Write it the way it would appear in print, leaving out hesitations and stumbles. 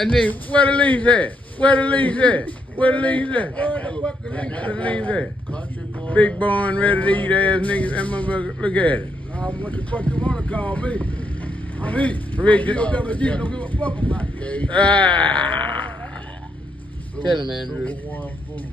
And then where the leaves at? Where the leaves at? Where the leaves at? Where the leaves at? Country boy. Big born, ready to eat ass niggas. That motherfucker, look at it. What the fuck you wanna call me? I'm me. Rick, You don't give a fuck about it. Ah. Tell him, Andrew. Number one food.